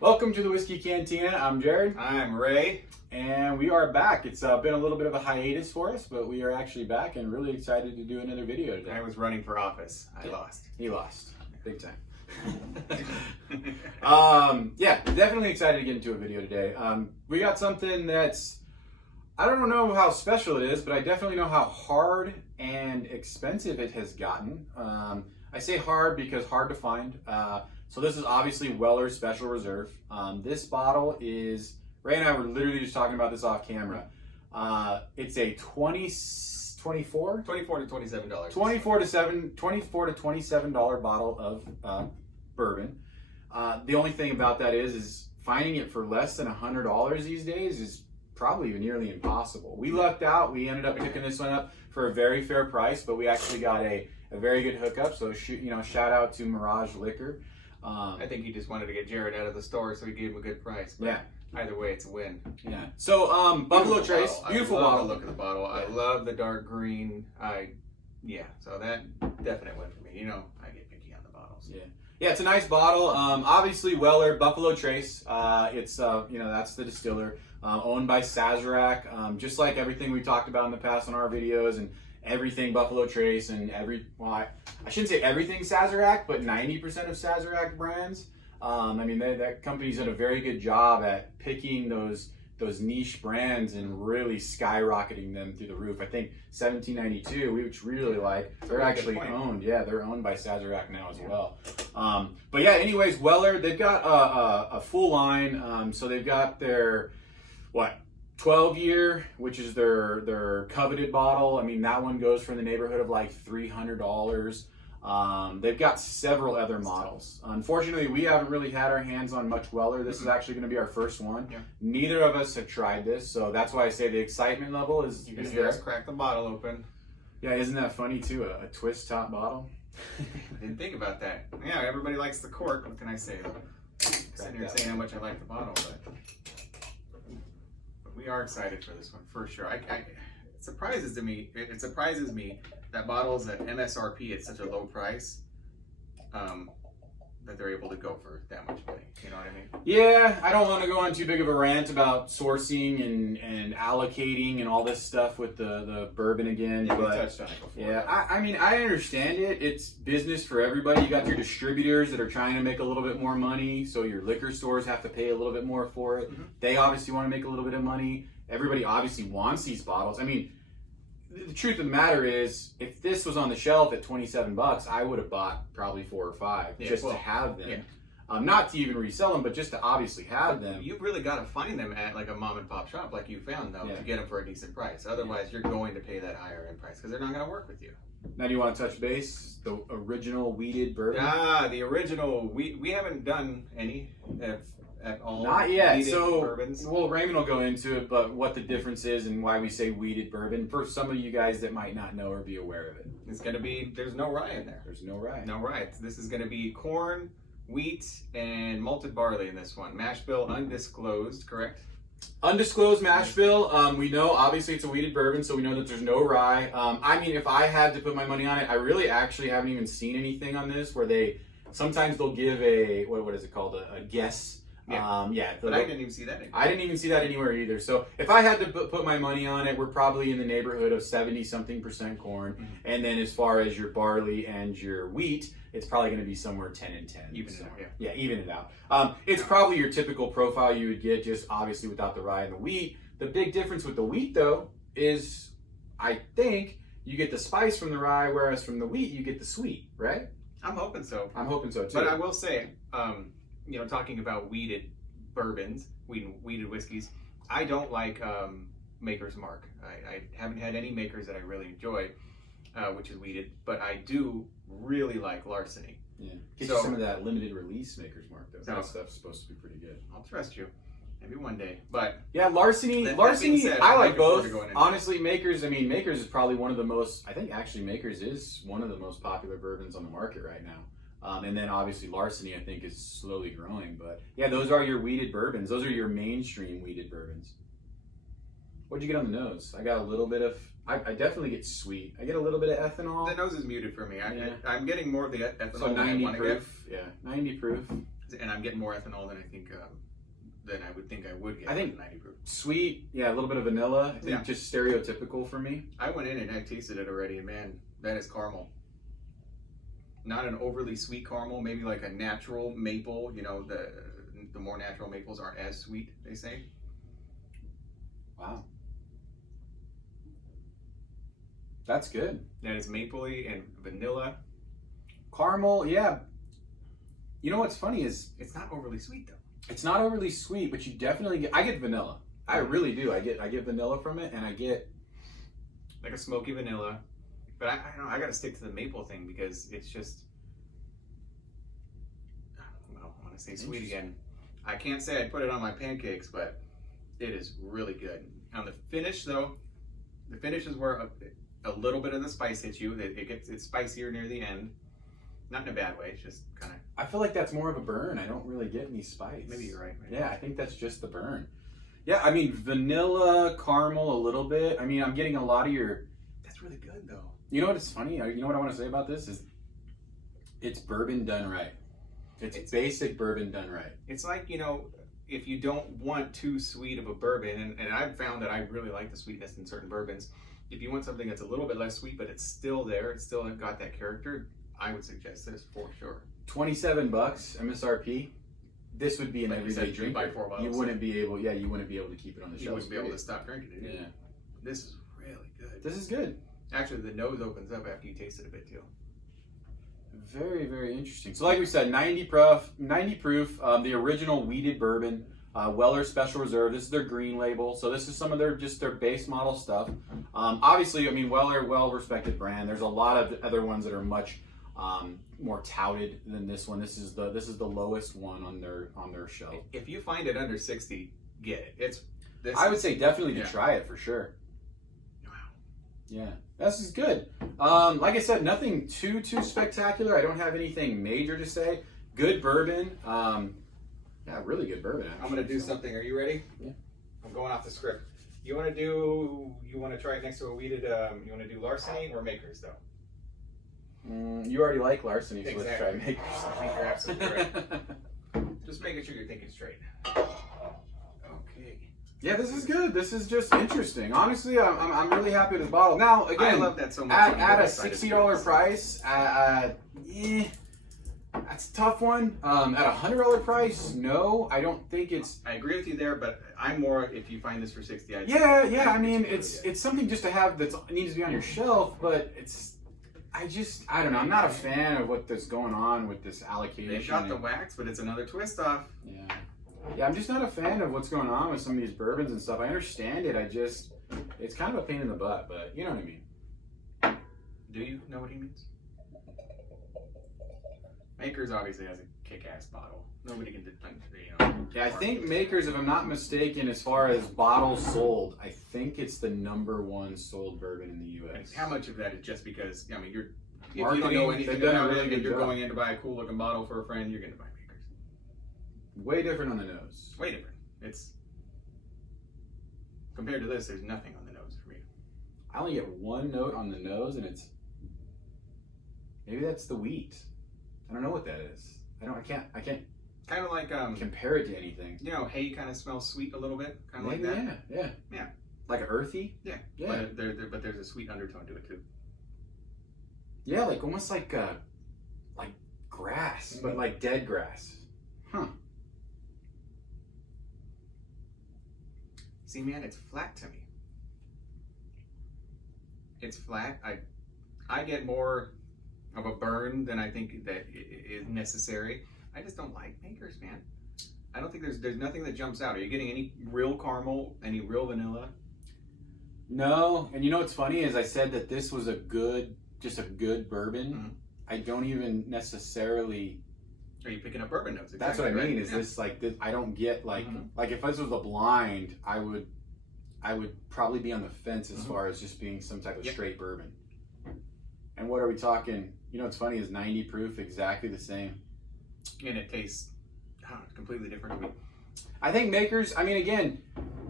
Welcome to the Whiskey Cantina. I'm Jared. I'm Ray. And we are back. It's been a little bit of a hiatus for us, but we are actually back and really excited to do another video today. I was running for office. I lost. He lost. Big time. Yeah, definitely excited to get into a video today. We got something that's, I don't know how special it is, but I definitely know how hard and expensive it has gotten. I say hard because hard to find. So this is obviously Weller Special Reserve. This bottle is, Ray and I were literally just talking about this off camera. It's a $24 to $27. $24 to $27 bottle of bourbon. The only thing about that is finding it for less than $100 these days is probably nearly impossible. We lucked out. We ended up picking this one up for a very fair price, but we actually got a very good hookup. So shout out to Mirage Liquor. I think he just wanted to get Jared out of the store, so he gave him a good price. But yeah. Either way, it's a win. Yeah. So Buffalo Trace, beautiful bottle. I love the look of the bottle. I love the dark green. So that definite win for me. You know, I get picky on the bottles. Yeah. Yeah, it's a nice bottle. Obviously Weller, Buffalo Trace. It's that's the distiller. Owned by Sazerac. Just like everything we talked about in the past on our videos and everything Buffalo Trace and I shouldn't say everything Sazerac, but 90% of Sazerac brands. That company's done a very good job at picking those niche brands and really skyrocketing them through the roof. I think 1792, which we really like, they're actually owned. Yeah, they're owned by Sazerac now as well. But yeah, anyways, Weller, they've got a full line. So they've got their 12-year, which is their coveted bottle. I mean, that one goes for in the neighborhood of like $300. They've got several other models. Unfortunately, we haven't really had our hands on much Weller. This is actually going to be our first one. Yeah. Neither of us have tried this, so that's why I say the excitement level is there. Just crack the bottle open. Yeah, isn't that funny too? A twist top bottle. I didn't think about that. Yeah, everybody likes the cork. What can I say though? Sitting here saying how much I like the bottle, but we are excited for this one for sure. It surprises me that bottles at MSRP at such a low price, that they're able to go for that much money. You know what I mean? Yeah, I don't want to go on too big of a rant about sourcing and allocating and all this stuff with the bourbon again. Yeah, but we touched on it before. Yeah, I understand it. It's business for everybody. You got your distributors that are trying to make a little bit more money, so your liquor stores have to pay a little bit more for it. Mm-hmm. They obviously want to make a little bit of money. Everybody obviously wants these bottles. I mean, the truth of the matter is, if this was on the shelf at $27, I would have bought probably 4 or 5 to have them. Yeah. Not to even resell them, but just to obviously have them. You've really got to find them at like a mom and pop shop like you found though, to get them for a decent price. Otherwise, you're going to pay that higher end price because they're not going to work with you. Now, do you want to touch base? The original Wheated Bourbon? The original. We haven't done any at all. Not yet. So, bourbons. Well, Raymond will go into it, but what the difference is and why we say Wheated Bourbon for some of you guys that might not know or be aware of it. It's going to be, there's no rye in there. There's no rye. No rye. This is going to be corn, wheat, and malted barley in this one. Mash bill undisclosed, correct? Undisclosed mash bill. We know obviously it's a wheated bourbon, so we know that there's no rye. If I had to put my money on it, I really actually haven't even seen anything on this where sometimes they'll give a, what is it called, a guess. Yeah. But I didn't even see that anywhere. I didn't even see that anywhere either. So if I had to put my money on it, we're probably in the neighborhood of 70-something% corn. Mm-hmm. And then as far as your barley and your wheat, it's probably going to be somewhere 10 and 10. Even it out, yeah, even it out. It's probably your typical profile you would get, just obviously without the rye and the wheat. The big difference with the wheat, though, is I think you get the spice from the rye, whereas from the wheat, you get the sweet, right? I'm hoping so. I'm hoping so, too. But I will say, talking about wheated bourbons, wheated whiskeys, I don't like Maker's Mark. I haven't had any Makers that I really enjoy, which is wheated, but I do really like Larceny. Yeah, get you some of that limited release Maker's Mark, though. That stuff's supposed to be pretty good. I'll trust you. Maybe one day, but yeah, Larceny, said, I like both. Honestly, Makers is probably one of the most, I think actually Makers is one of the most popular bourbons on the market right now. And then obviously Larceny, I think, is slowly growing. But yeah, those are your wheated bourbons. Those are your mainstream wheated bourbons. What'd you get on the nose? I got a little bit of. I definitely get sweet. I get a little bit of ethanol. The nose is muted for me. Yeah. I'm getting more of the ethanol So than I 90 want to get. proof. Yeah, 90 proof. And I'm getting more ethanol than I think than I would think I would get. I think 90 proof. Sweet. Yeah, a little bit of vanilla. I think Yeah. just stereotypical for me. I went in and I tasted it already, and man, that is caramel. Not an overly sweet caramel, maybe like a natural maple. You know, the more natural maples aren't as sweet, they say. Wow. That's good. That is mapley and vanilla. Caramel, yeah. You know what's funny is It's not overly sweet though. it's not overly sweet, but you definitely get. I get vanilla. I really do. I get vanilla from it, and I get Like a smoky vanilla. But I don't know, I gotta stick to the maple thing because it's just, well, I want to say sweet again. I can't say I'd put it on my pancakes, but it is really good. On the finish though, the finish is where a little bit of the spice hits you. It's spicier near the end. Not in a bad way, it's just kind of. I feel like that's more of a burn. I don't really get any spice. Maybe you're right. Yeah, I think that's just the burn. Yeah, I mean vanilla, caramel, a little bit. I mean, I'm getting a lot of your. That's really good though. You know what is funny? You know what I want to say about this is, it's bourbon done right. It's basic bourbon done right. It's like, you know, if you don't want too sweet of a bourbon, and I've found that I really like the sweetness in certain bourbons. If you want something that's a little bit less sweet, but it's still there, it's still got that character, I would suggest this for sure. $27 MSRP. This would be an Like you everyday said, you buy drinker. 4 bottles. You wouldn't be able. Yeah, you wouldn't be able to keep it on the You shelf. wouldn't be able to stop drinking it. Yeah. This is really good. This is good. Actually, the nose opens up after you taste it a bit too. Very, very interesting. So, like we said, 90 proof. The original Wheated Bourbon, Weller Special Reserve. This is their green label. So this is some of their base model stuff. Obviously, I mean, Weller, well-respected brand. There's a lot of other ones that are much more touted than this one. This is the lowest one on their shelf. If you find it under 60, get it. I would say definitely to try it for sure. Wow. Yeah, this is good. Like I said, nothing too spectacular. I don't have anything major to say. Good bourbon. Yeah, really good bourbon. Actually. I'm gonna do something. Are you ready? Yeah. I'm going off the script. You want to try it next to a wheated? You want to do Larceny or Makers though? You already like Larceny, so Exactly. let's try Makers. I think you're absolutely right. Just making sure you're thinking straight. Okay. Yeah, this is good. This is just interesting. Honestly, I'm really happy with the bottle. Now, again, I love that so much. at a $60 price, yeah, that's a tough one. At a $100 price, no, I don't think it's. I agree with you there, but I'm more if you find this for 60. Yeah. I mean, it's something just to have that needs to be on your shelf, but I don't know. I'm not a fan of what's going on with this allocation. They've got the wax, but it's another twist off. Yeah, I'm just not a fan of what's going on with some of these bourbons and stuff. I understand it. It's kind of a pain in the butt, but you know what I mean. Do you know what he means? Makers obviously has a kick-ass bottle. Nobody can Yeah, I think Makers, if I'm not mistaken, as far as bottles sold, I think it's the #1 sold bourbon in the U.S. How much of that is just because, I mean, if you Marketing, don't know anything they've done a about really it good and you're job. going in to buy a cool looking bottle for a friend, you're going to buy Makers. Way different on the nose. Way different. It's, compared to this, there's nothing on the nose for me. I only get one note on the nose, and maybe that's the wheat. I don't know what that is. I can't Kind of like, compare it to anything. you know, hay kind of smells sweet a little bit, kind of like Maybe, that. yeah. Like earthy. Yeah. Yeah. But there's a sweet undertone to it too. Yeah, like almost like grass, but like dead grass. Huh. See, man, it's flat to me. It's flat. I get more of a burn than I think that is necessary. I just don't like Makers, man. I don't think there's nothing that jumps out. Are you getting any real caramel, any real vanilla? No, and you know what's funny is I said that this was just a good bourbon. Mm-hmm. I don't even necessarily. Are you picking up bourbon notes? That's what I mean. Right? Is this like this? I don't get like if this was a blind, I would probably be on the fence as far as just being some type of straight bourbon. And what are we talking? You know what's funny is 90 proof, exactly the same. And it tastes, I don't know, completely different to me. I think Makers. I mean, again,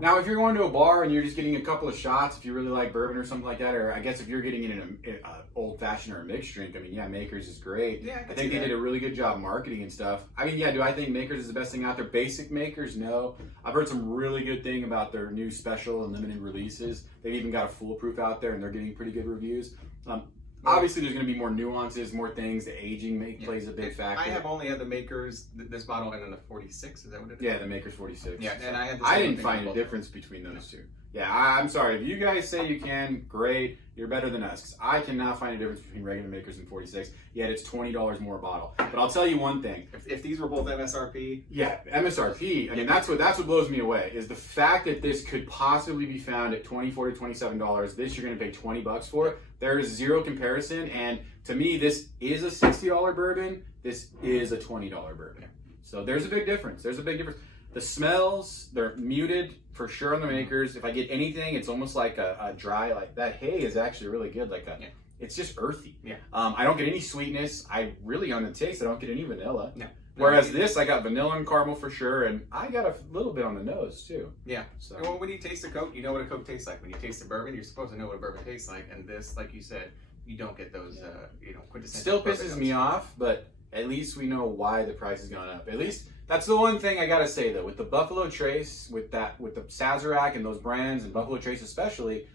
Now, if you're going to a bar and you're just getting a couple of shots, if you really like bourbon or something like that, or I guess if you're getting it in an old-fashioned or a mixed drink, I mean, yeah, Makers is great. Yeah, I think they did a really good job marketing and stuff. I mean, yeah, do I think Makers is the best thing out there? Basic Makers, no. I've heard some really good thing about their new special and limited releases. They've even got a foolproof out there, and they're getting pretty good reviews. Obviously, there's going to be more nuances, more things. The aging plays a big factor. I have only had the Makers, this bottle, and then the 46. Is that what it is? Yeah, the Makers 46. Yeah, and I didn't find a difference between those two. Yeah, I'm sorry. If you guys say you can, great. You're better than us. 'Cause I cannot find a difference between regular Makers and 46. Yet it's $20 more a bottle. But I'll tell you one thing. If these were both MSRP. Yeah, MSRP. I mean, that's what blows me away is the fact that this could possibly be found at $24 to $27. This you're going to pay $20 for. There is zero comparison, and to me, this is a $60 bourbon. This is a $20 bourbon. So there's a big difference. The smells, they're muted for sure on the Makers. If I get anything, it's almost like a dry, like that hay is actually really good. It's just earthy. Yeah. I don't get any sweetness. I really, on the taste, I don't get any vanilla. No. Whereas this, I got vanilla and caramel for sure, and I got a little bit on the nose too. Yeah. So well, when you taste a Coke, you know what a Coke tastes like. When you taste a bourbon, you're supposed to know what a bourbon tastes like. And this, like you said, you don't get those, quintessential. Still pisses me off, but at least we know why the price has gone up. At least that's the one thing I gotta say though. With the Buffalo Trace, with the Sazerac and those brands, and Buffalo Trace especially,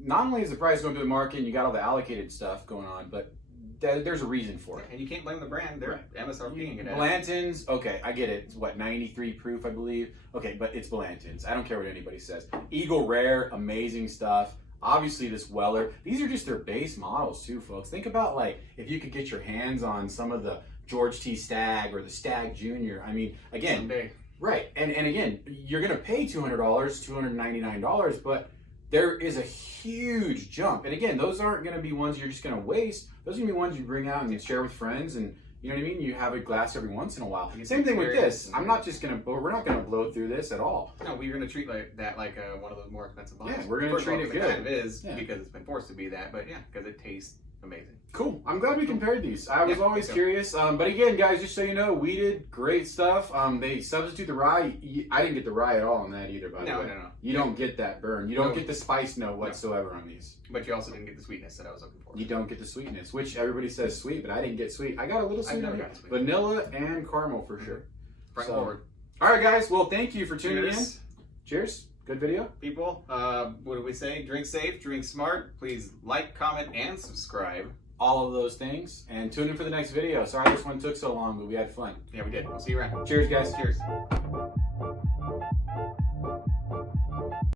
not only is the price going through the market and you got all the allocated stuff going on, but there's a reason for it. And you can't blame the brand. They're MSRPing it. Blanton's, okay, I get it. It's what, 93 proof, I believe. Okay, but it's Blanton's. I don't care what anybody says. Eagle Rare, amazing stuff. Obviously, this Weller. These are just their base models too, folks. Think about if you could get your hands on some of the George T. Stagg or the Stagg Jr. I mean, again, someday. Right, and again, you're gonna pay $200, $299, but there is a huge jump. And again, those aren't going to be ones you're just going to waste. Those are going to be ones you bring out and you share with friends, and you know what I mean? You have a glass every once in a while. Same thing with this. We're not going to blow through this at all. No, we're going to treat that like one of those more expensive bottles. Yeah, we're going to treat it good. It kind of is because it's been forced to be that, but yeah, because it tastes amazing. Cool. I'm glad we compared these. I was always curious. But again, guys, just so you know, Wheated, great stuff. They substitute the rye. I didn't get the rye at all on that either, by the way. No. You don't get that burn. You don't get the spice note whatsoever on these. But you also didn't get the sweetness that I was looking for. You don't get the sweetness, which everybody says sweet, but I didn't get sweet. I got a little sweet. Vanilla and caramel for sure. Front forward. All right, guys. Well, thank you for tuning in. Cheers. Good video. People, what do we say? Drink safe, drink smart. Please like, comment, and subscribe. All of those things. And tune in for the next video. Sorry this one took so long, but we had fun. Yeah, we did. We'll see you around. Cheers, guys. Cheers.